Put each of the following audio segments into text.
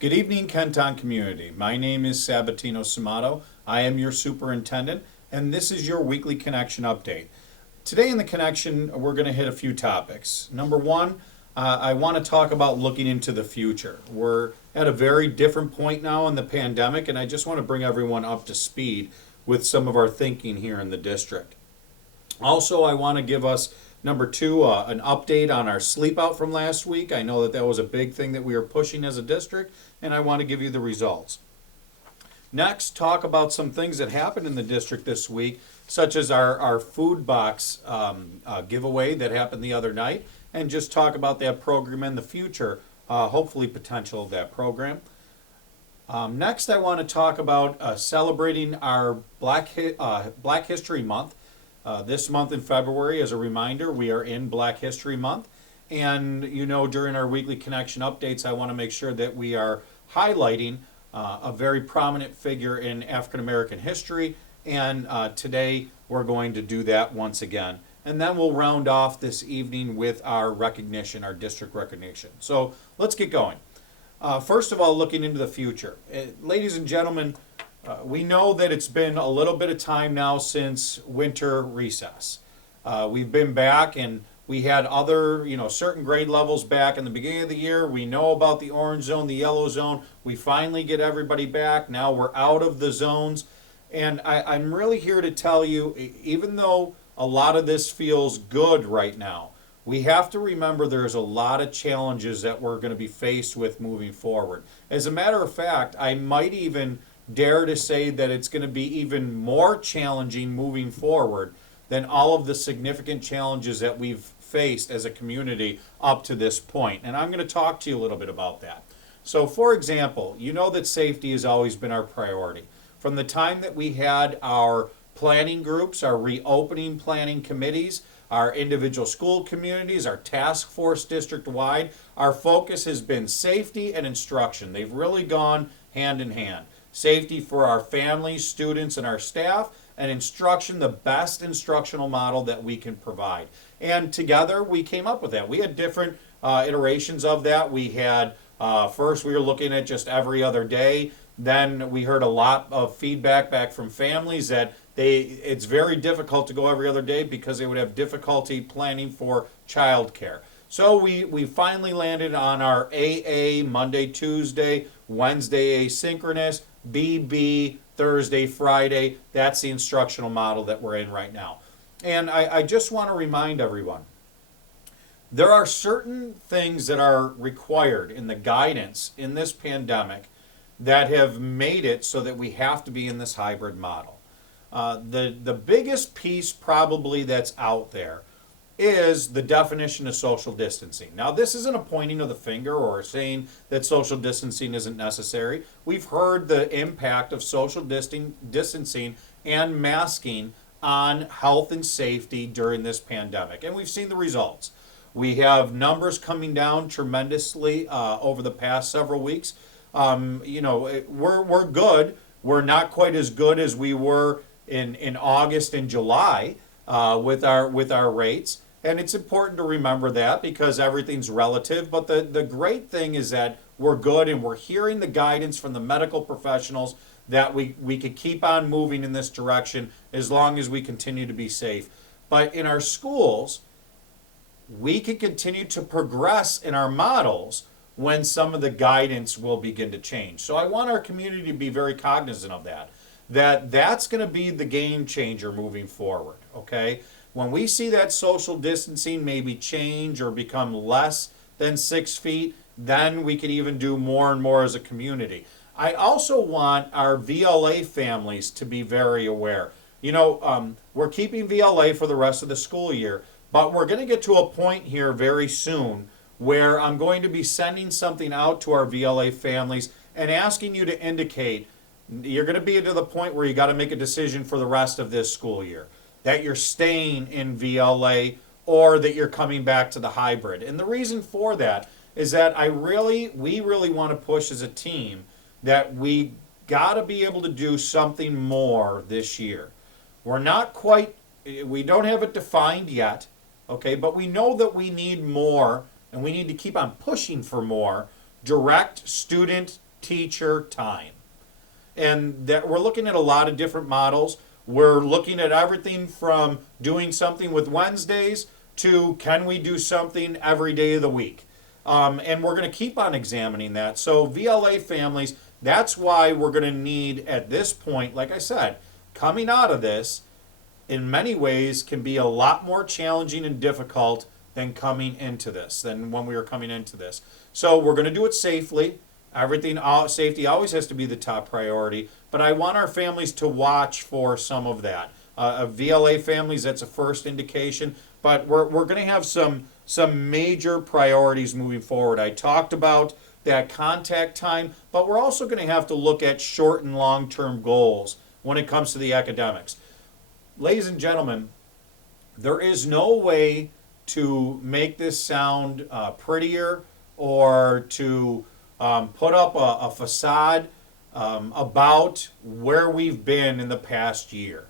Good evening, Kenton community. My name is Sabatino Samato. I am your superintendent, and this is your weekly connection update. Today in the connection, we're going to hit a few topics. Number one, I want to talk about looking into the future. We're at a very different point now in the pandemic, and I just want to bring everyone up to speed with some of our thinking here in the district. Also, I want to give us number two, an update on our sleep out from last week. I know that that was a big thing that we were pushing as a district, and I want to give you the results. Next, talk about some things that happened in the district this week, such as our food box giveaway that happened the other night, and just talk about that program in the future, hopefully potential of that program. Next, I want to talk about celebrating our Black History Month. This month in February, as a reminder, we are in Black History Month. And you know, during our weekly connection updates, I want to make sure that we are highlighting a very prominent figure in African American history. And today we're going to do that once again. And then we'll round off this evening with our recognition, our district recognition. So let's get going. First of all, looking into the future. Ladies and gentlemen, we know that it's been a little bit of time now since winter recess. We've been back and we had other, certain grade levels back in the beginning of the year. We know about the orange zone, the yellow zone. We finally get everybody back. Now we're out of the zones. And I'm really here to tell you, even though a lot of this feels good right now, we have to remember there's a lot of challenges that we're going to be faced with moving forward. As a matter of fact, I might even dare to say that it's going to be even more challenging moving forward than all of the significant challenges that we've faced as a community up to this point. And I'm going to talk to you a little bit about that. So, for example, you know that safety has always been our priority. From the time that we had our planning groups, our reopening planning committees, our individual school communities, our task force district-wide, our focus has been safety and instruction. They've really gone hand in hand. Safety for our families, students, and our staff, and instruction, the best instructional model that we can provide. And together we came up with that. We had different iterations of that. We had, first we were looking at just every other day. Then we heard a lot of feedback back from families that it's very difficult to go every other day because they would have difficulty planning for childcare. So we finally landed on our AA, Monday, Tuesday, Wednesday asynchronous, BB, Thursday, Friday. That's the instructional model that we're in right now. And I just want to remind everyone, there are certain things that are required in the guidance in this pandemic that have made it so that we have to be in this hybrid model. The biggest piece probably that's out there is the definition of social distancing. Now, this isn't a pointing of the finger or saying that social distancing isn't necessary. We've heard the impact of social distancing and masking on health and safety during this pandemic, and we've seen the results. We have numbers coming down tremendously over the past several weeks. We're good. We're not quite as good as we were in August and July with our rates. And it's important to remember that because everything's relative. But the great thing is that we're good and we're hearing the guidance from the medical professionals that we could keep on moving in this direction as long as we continue to be safe. But in our schools, we can continue to progress in our models when some of the guidance will begin to change. So I want our community to be very cognizant of that's going to be the game changer moving forward, okay? When we see that social distancing maybe change or become less than 6 feet, then we can even do more and more as a community. I also want our VLA families to be very aware. We're keeping VLA for the rest of the school year, but we're going to get to a point here very soon where I'm going to be sending something out to our VLA families and asking you to indicate you're going to be to the point where you got to make a decision for the rest of this school year, that you're staying in VLA or that you're coming back to the hybrid. And the reason for that is that we really want to push as a team that we got to be able to do something more this year. We don't have it defined yet, okay, but we know that we need more and we need to keep on pushing for more direct student teacher time. And that we're looking at a lot of different models. We're looking at everything from doing something with Wednesdays to can we do something every day of the week? And we're going to keep on examining that. So VLA families, that's why we're going to need at this point, like I said, coming out of this, in many ways can be a lot more challenging and difficult than coming into this, than when we were coming into this. So we're going to do it safely. Everything, safety always has to be the top priority, but I want our families to watch for some of that. VLA families, that's a first indication, but we're going to have some major priorities moving forward. I talked about that contact time, but we're also going to have to look at short and long-term goals when it comes to the academics. Ladies and gentlemen, there is no way to make this sound prettier or to put up a facade about where we've been in the past year.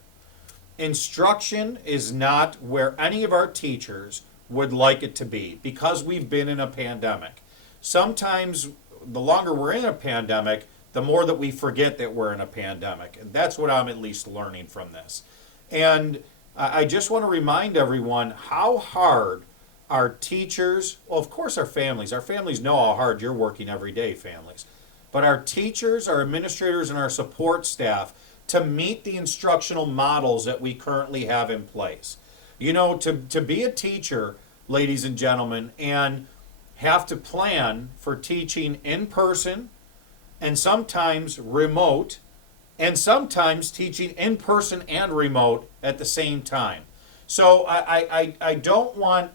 Instruction is not where any of our teachers would like it to be because we've been in a pandemic. Sometimes the longer we're in a pandemic, the more that we forget that we're in a pandemic. And that's what I'm at least learning from this. And I just want to remind everyone how hard our teachers, well, of course our families know how hard you're working every day, families. But our teachers, our administrators, and our support staff to meet the instructional models that we currently have in place. You know, to be a teacher, ladies and gentlemen, and have to plan for teaching in person and sometimes remote and sometimes teaching in person and remote at the same time. So I don't want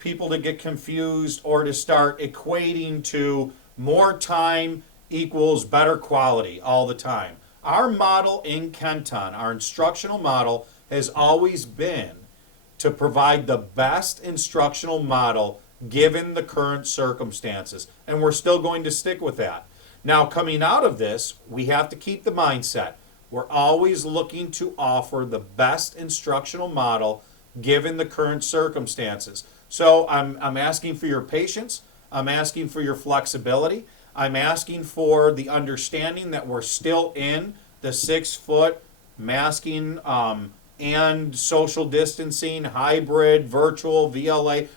people to get confused or to start equating to more time equals better quality all the time. Our model in Kenton, our instructional model, has always been to provide the best instructional model given the current circumstances. And we're still going to stick with that. Now, coming out of this, we have to keep the mindset. We're always looking to offer the best instructional model given the current circumstances. So I'm asking for your patience. I'm asking for your flexibility. I'm asking for the understanding that we're still in the 6-foot masking and social distancing, hybrid, virtual, VLA.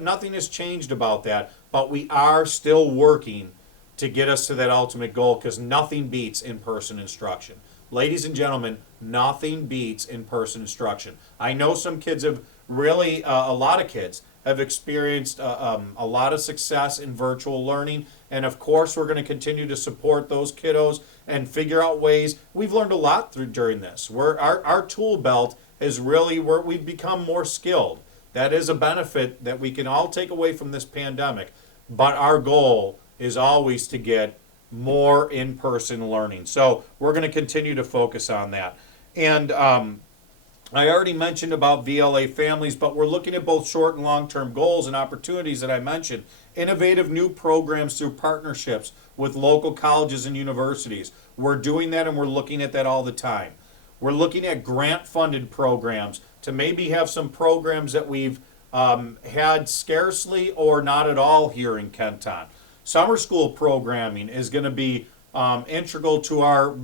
Nothing has changed about that, but we are still working to get us to that ultimate goal because nothing beats in-person instruction. Ladies and gentlemen, nothing beats in-person instruction. I know some kids have really, a lot of kids have experienced a lot of success in virtual learning. And of course, we're going to continue to support those kiddos and figure out ways. We've learned a lot during this. Our tool belt is really where we've become more skilled. That is a benefit that we can all take away from this pandemic. But our goal is always to get more in-person learning. So we're going to continue to focus on that. And I already mentioned about VLA families, but we're looking at both short and long-term goals and opportunities that I mentioned. Innovative new programs through partnerships with local colleges and universities. We're doing that and we're looking at that all the time. We're looking at grant-funded programs to maybe have some programs that we've had scarcely or not at all here in Kenton. Summer school programming is going to be integral to our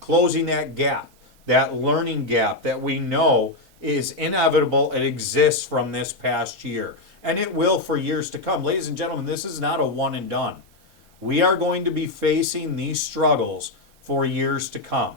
closing that gap, that learning gap that we know is inevitable. It exists from this past year, and it will for years to come. Ladies and gentlemen, this is not a one and done. We are going to be facing these struggles for years to come.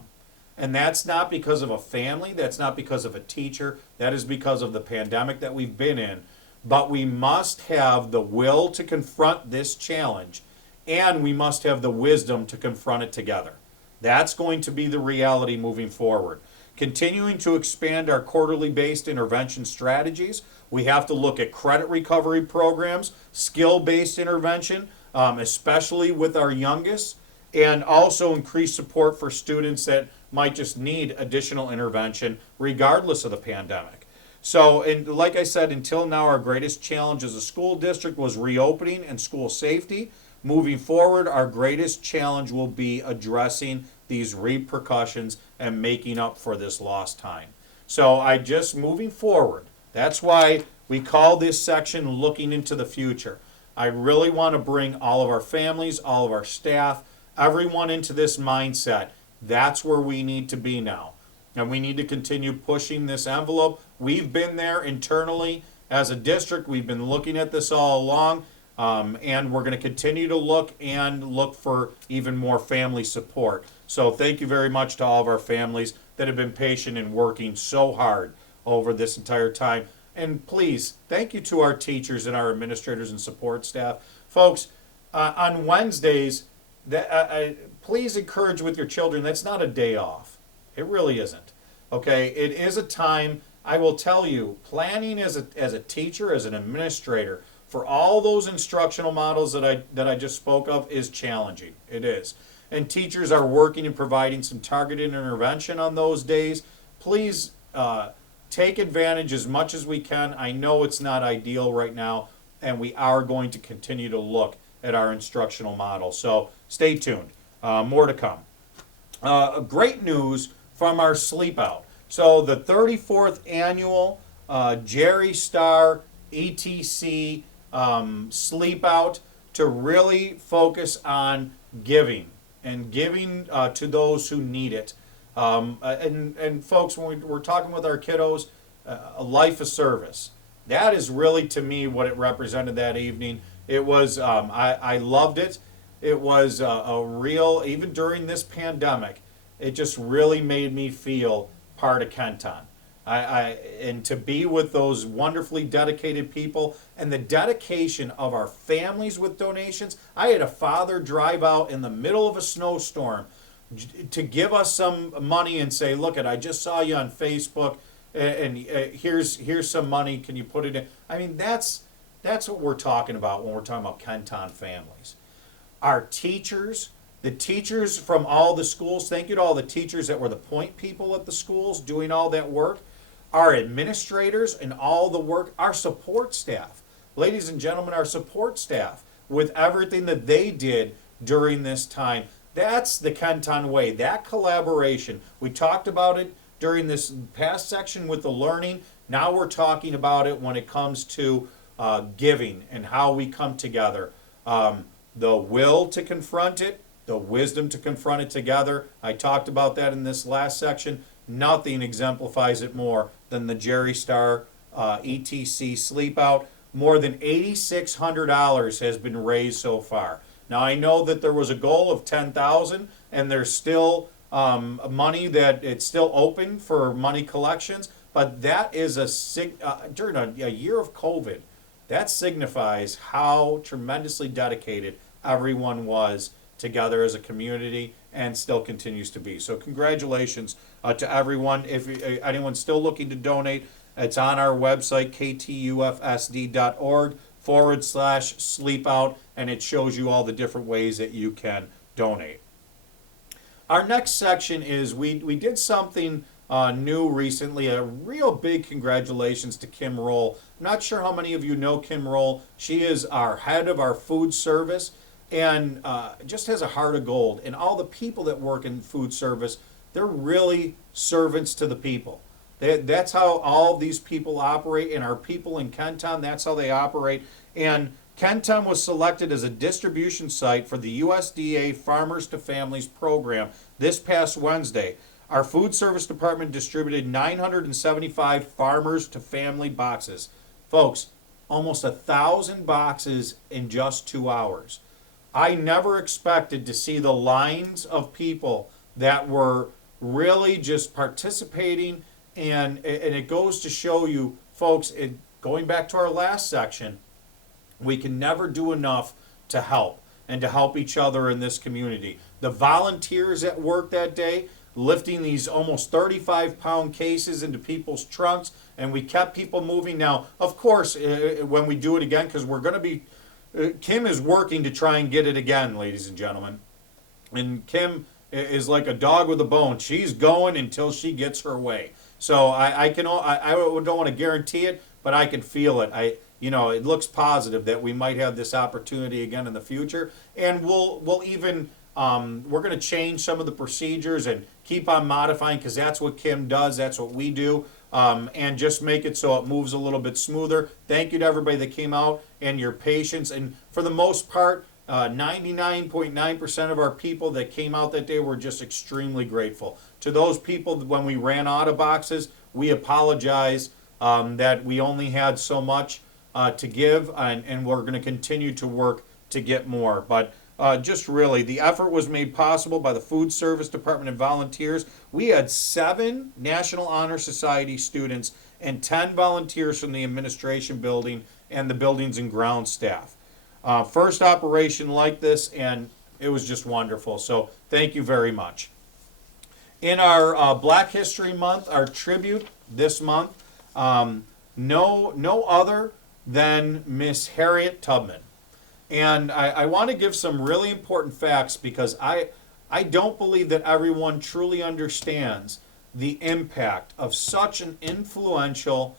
And that's not because of a family, that's not because of a teacher, that is because of the pandemic that we've been in. But we must have the will to confront this challenge, and we must have the wisdom to confront it together. That's going to be the reality moving forward. Continuing to expand our quarterly based intervention strategies, we have to look at credit recovery programs, skill-based intervention, especially with our youngest, and also increase support for students that might just need additional intervention regardless of the pandemic. So, and like I said, until now, our greatest challenge as a school district was reopening and school safety. Moving forward, our greatest challenge will be addressing these repercussions and making up for this lost time. So moving forward, that's why we call this section looking into the future. I really want to bring all of our families, all of our staff, everyone into this mindset. That's where we need to be now. And we need to continue pushing this envelope. We've been there internally as a district. We've been looking at this all along. And we're going to continue to look for even more family support. So thank you very much to all of our families that have been patient and working so hard over this entire time. And please, thank you to our teachers and our administrators and support staff. Folks, on Wednesdays, please encourage with your children, that's not a day off. It really isn't. Okay, it is a time, I will tell you, planning as a teacher, as an administrator, for all those instructional models that I just spoke of is challenging. It is. And teachers are working and providing some targeted intervention on those days. Please take advantage as much as we can. I know it's not ideal right now, and we are going to continue to look at our instructional model. So stay tuned. More to come. Great news from our Sleep Out. So the 34th annual Jerry STARR ETC Sleep Out to really focus on giving and giving to those who need it. And folks, when we're talking with our kiddos, a life of service. That is really, to me, what it represented that evening. It was, I loved it. It was a real, even during this pandemic, it just really made me feel part of Kenton. And to be with those wonderfully dedicated people and the dedication of our families with donations. I had a father drive out in the middle of a snowstorm to give us some money and say, look, I just saw you on Facebook, and here's some money. Can you put it in? I mean, that's what we're talking about when we're talking about Kenton families. Our teachers, the teachers from all the schools, thank you to all the teachers that were the point people at the schools doing all that work. Our administrators and all the work, our support staff. Ladies and gentlemen, our support staff with everything that they did during this time. That's the Kenton way, that collaboration. We talked about it during this past section with the learning. Now we're talking about it when it comes to giving and how we come together. The will to confront it, the wisdom to confront it together. I talked about that in this last section. Nothing exemplifies it more than the Jerry STARR ETC Sleep Out. More than $8,600 has been raised so far. Now I know that there was a goal of $10,000, and there's still money that it's still open for money collections. But that is during a year of COVID. That signifies how tremendously dedicated everyone was together as a community and still continues to be. So congratulations to everyone. If anyone's still looking to donate, it's on our website, ktufsd.org/sleepout, and it shows you all the different ways that you can donate. Our next section is we did something new recently. A real big congratulations to Kim Roll. I'm not sure how many of you know Kim Roll. She is our head of our food service, and just has a heart of gold. And all the people that work in food service, they're really servants to the people. That's how all these people operate, and our people in Kenton, that's how they operate. And Kenton was selected as a distribution site for the USDA Farmers to Families program this past Wednesday. Our food service department distributed 975 Farmers to Family boxes. Folks, almost 1,000 boxes in just 2 hours. I never expected to see the lines of people that were really just participating, and it goes to show you, folks, going back to our last section, we can never do enough to help and to help each other in this community. The volunteers at work that day, lifting these almost 35-pound cases into people's trunks, and we kept people moving. Now, of course, when we do it again, because we're going to be, Kim is working to try and get it again, ladies and gentlemen. And Kim is like a dog with a bone. She's going until she gets her way. So I don't want to guarantee it, but I can feel it. It looks positive that we might have this opportunity again in the future, and we'll even we're going to change some of the procedures and keep on modifying, because that's what Kim does. That's what we do. and just make it so it moves a little bit smoother. Thank you to everybody that came out and your patience. And for the most part, 99.9% of our people that came out that day were just extremely grateful. To those people, when we ran out of boxes, we apologize that we only had so much to give, and we're going to continue to work to get more. But just really, the effort was made possible by the Food Service Department and volunteers. We had 7 National Honor Society students and 10 volunteers from the administration building and the buildings and ground staff. First operation like this, and it was just wonderful. So thank you very much. In our Black History Month, our tribute this month, no other than Miss Harriet Tubman. And I want to give some really important facts because I don't believe that everyone truly understands the impact of such an influential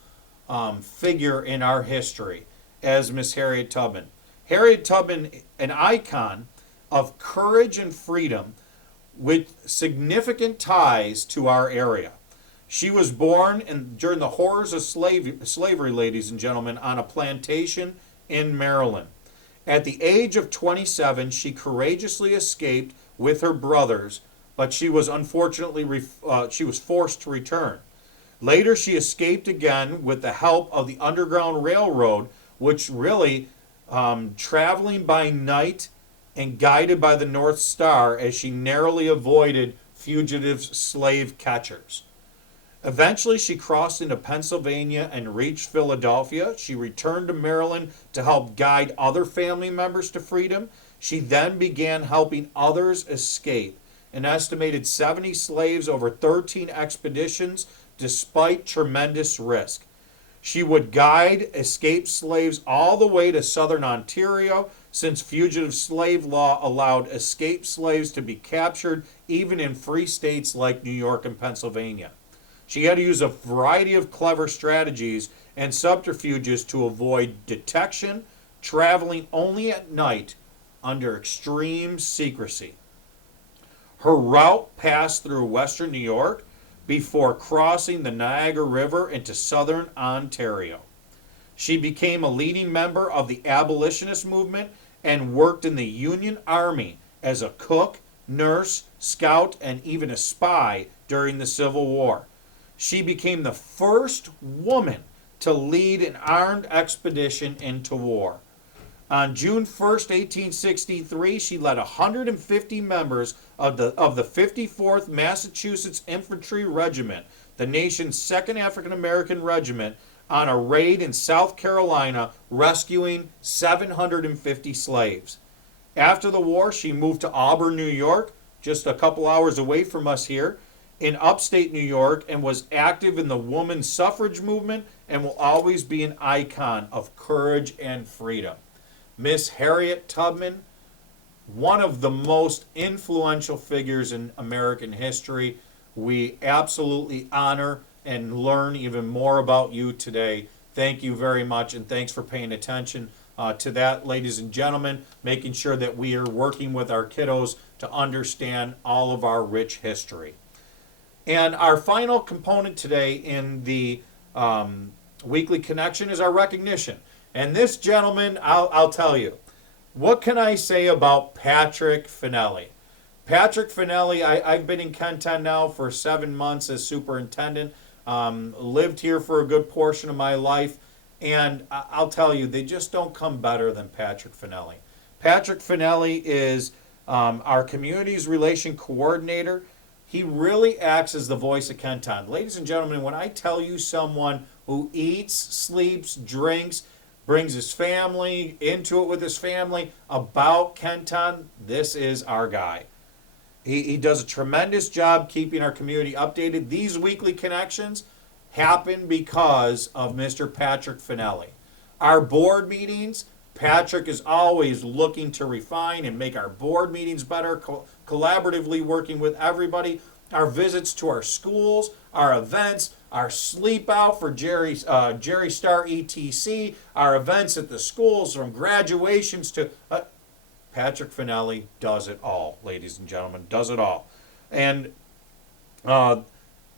figure in our history as Miss Harriet Tubman. Harriet Tubman, an icon of courage and freedom with significant ties to our area. She was born during the horrors of slavery, ladies and gentlemen, on a plantation in Maryland. At the age of 27, she courageously escaped with her brothers, but she was unfortunately she was forced to return. Later, she escaped again with the help of the Underground Railroad, which really traveling by night and guided by the North Star as she narrowly avoided fugitive slave catchers. Eventually, she crossed into Pennsylvania and reached Philadelphia. She returned to Maryland to help guide other family members to freedom. She then began helping others escape. An estimated 70 slaves over 13 expeditions, despite tremendous risk. She would guide escaped slaves all the way to southern Ontario, since fugitive slave law allowed escaped slaves to be captured even in free states like New York and Pennsylvania. She had to use a variety of clever strategies and subterfuges to avoid detection, traveling only at night under extreme secrecy. Her route passed through western New York before crossing the Niagara River into southern Ontario. She became a leading member of the abolitionist movement and worked in the Union Army as a cook, nurse, scout, and even a spy during the Civil War. She became the first woman to lead an armed expedition into war. On June 1st, 1863, she led 150 members of the 54th Massachusetts Infantry Regiment, the nation's second African American regiment, on a raid in South Carolina, rescuing 750 slaves. After the war, she moved to Auburn, New York, just a couple hours away from us here, in upstate New York, and was active in the women's suffrage movement and will always be an icon of courage and freedom. Miss Harriet Tubman, one of the most influential figures in American history. We absolutely honor and learn even more about you today. Thank you very much, and thanks for paying attention to that, ladies and gentlemen, making sure that we are working with our kiddos to understand all of our rich history. And our final component today in the Weekly Connection is our recognition. And this gentleman, I'll tell you, what can I say about Patrick FANELLI? Patrick FANELLI, I've been in Kenton now for 7 months as superintendent, lived here for a good portion of my life, and I'll tell you, they just don't come better than Patrick FANELLI. Patrick FANELLI is our communities relation coordinator. He really acts as the voice of Kenton. Ladies and gentlemen, when I tell you someone who eats, sleeps, drinks, brings his family into it with his family about Kenton, this is our guy. He does a tremendous job keeping our community updated. These weekly connections happen because of Mr. Patrick FANELLI. Our board meetings, Patrick is always looking to refine and make our board meetings better, collaboratively working with everybody. Our visits to our schools, our events, our sleep out for Jerry STARR ETC, our events at the schools, from graduations to... Patrick FANELLI does it all, ladies and gentlemen, does it all. And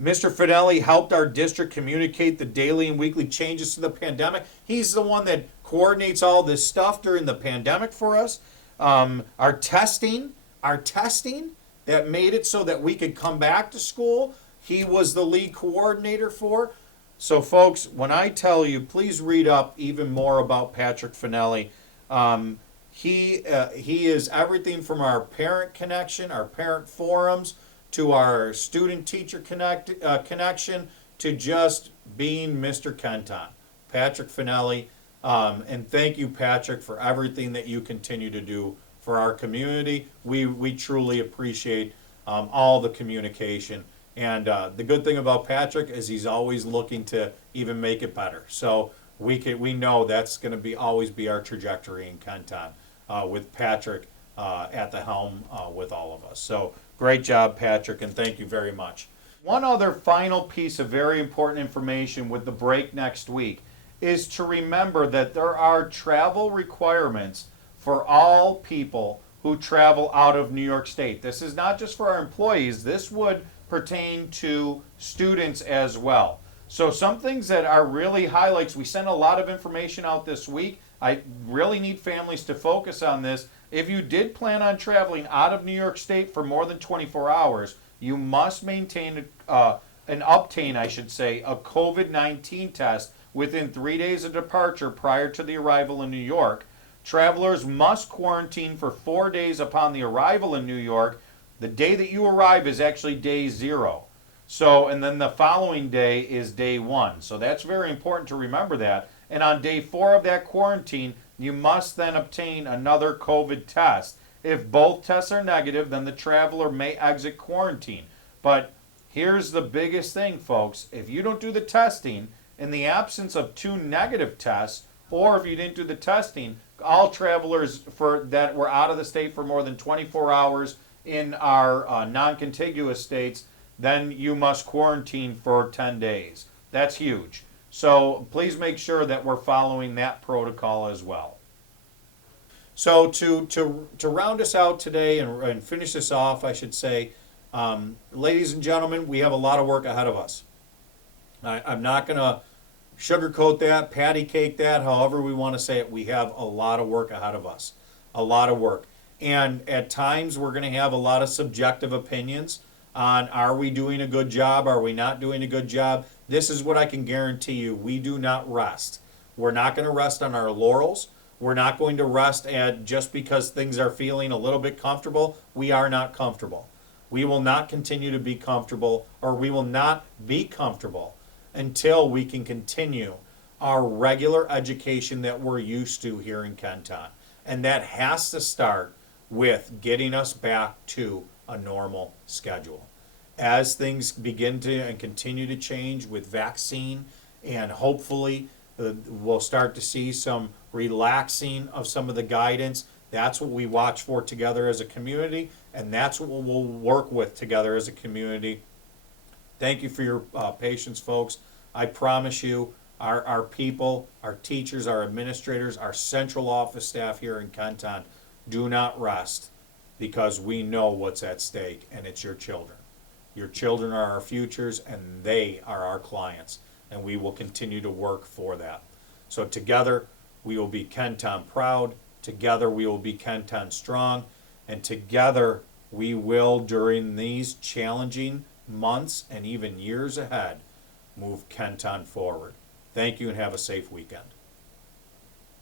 Mr. FANELLI helped our district communicate the daily and weekly changes to the pandemic. He's the one that coordinates all this stuff during the pandemic for us. Our testing that made it so that we could come back to school, he was the lead coordinator for. So, folks, when I tell you, please read up even more about Patrick FANELLI. He is everything from our parent connection, our parent forums, to our student-teacher connection, to just being Mr. Kenton. Patrick FANELLI, and thank you, Patrick, for everything that you continue to do for our community. We truly appreciate all the communication. And the good thing about Patrick is he's always looking to even make it better. So we know that's going to always be our trajectory in Kenton, with Patrick at the helm with all of us. So great job, Patrick, and thank you very much. One other final piece of very important information with the break next week is to remember that there are travel requirements for all people who travel out of New York State. This is not just for our employees. This would pertain to students as well. So some things that are really highlights, we sent a lot of information out this week. I really need families to focus on this. If you did plan on traveling out of New York State for more than 24 hours, you must obtain a COVID-19 test within 3 days of departure prior to the arrival in New York. Travelers must quarantine for 4 days upon the arrival in New York. The day that you arrive is actually day 0. So, and then the following day is day 1. So that's very important to remember that. And on day 4 of that quarantine, you must then obtain another COVID test. If both tests are negative, then the traveler may exit quarantine. But here's the biggest thing, folks. If you don't do the testing, in the absence of 2 negative tests, or if you didn't do the testing, all travelers that were out of the state for more than 24 hours in our non-contiguous states, then you must quarantine for 10 days. That's huge. So please make sure that we're following that protocol as well. So to round us out today and finish this off, I should say, ladies and gentlemen, we have a lot of work ahead of us. I'm not going to sugarcoat that, patty cake that, however we want to say it. We have a lot of work ahead of us. A lot of work. And at times we're going to have a lot of subjective opinions on, are we doing a good job? Are we not doing a good job? This is what I can guarantee you. We do not rest. We're not going to rest on our laurels. We're not going to rest at just because things are feeling a little bit comfortable. We are not comfortable. We will not continue to be comfortable, or we will not be comfortable until we can continue our regular education that we're used to here in Kenton. And that has to start with getting us back to a normal schedule. As things begin to and continue to change with vaccine, and hopefully we'll start to see some relaxing of some of the guidance, that's what we watch for together as a community, and that's what we'll work with together as a community. Thank you for your patience, folks. I promise you, our people, our teachers, our administrators, our central office staff here in Kenton do not rest, because we know what's at stake, and it's your children. Your children are our futures, and they are our clients, and we will continue to work for that. So together, we will be Kenton proud. Together, we will be Kenton strong. And together, we will, during these challenging months and even years ahead, move Kenton forward. Thank you, and have a safe weekend.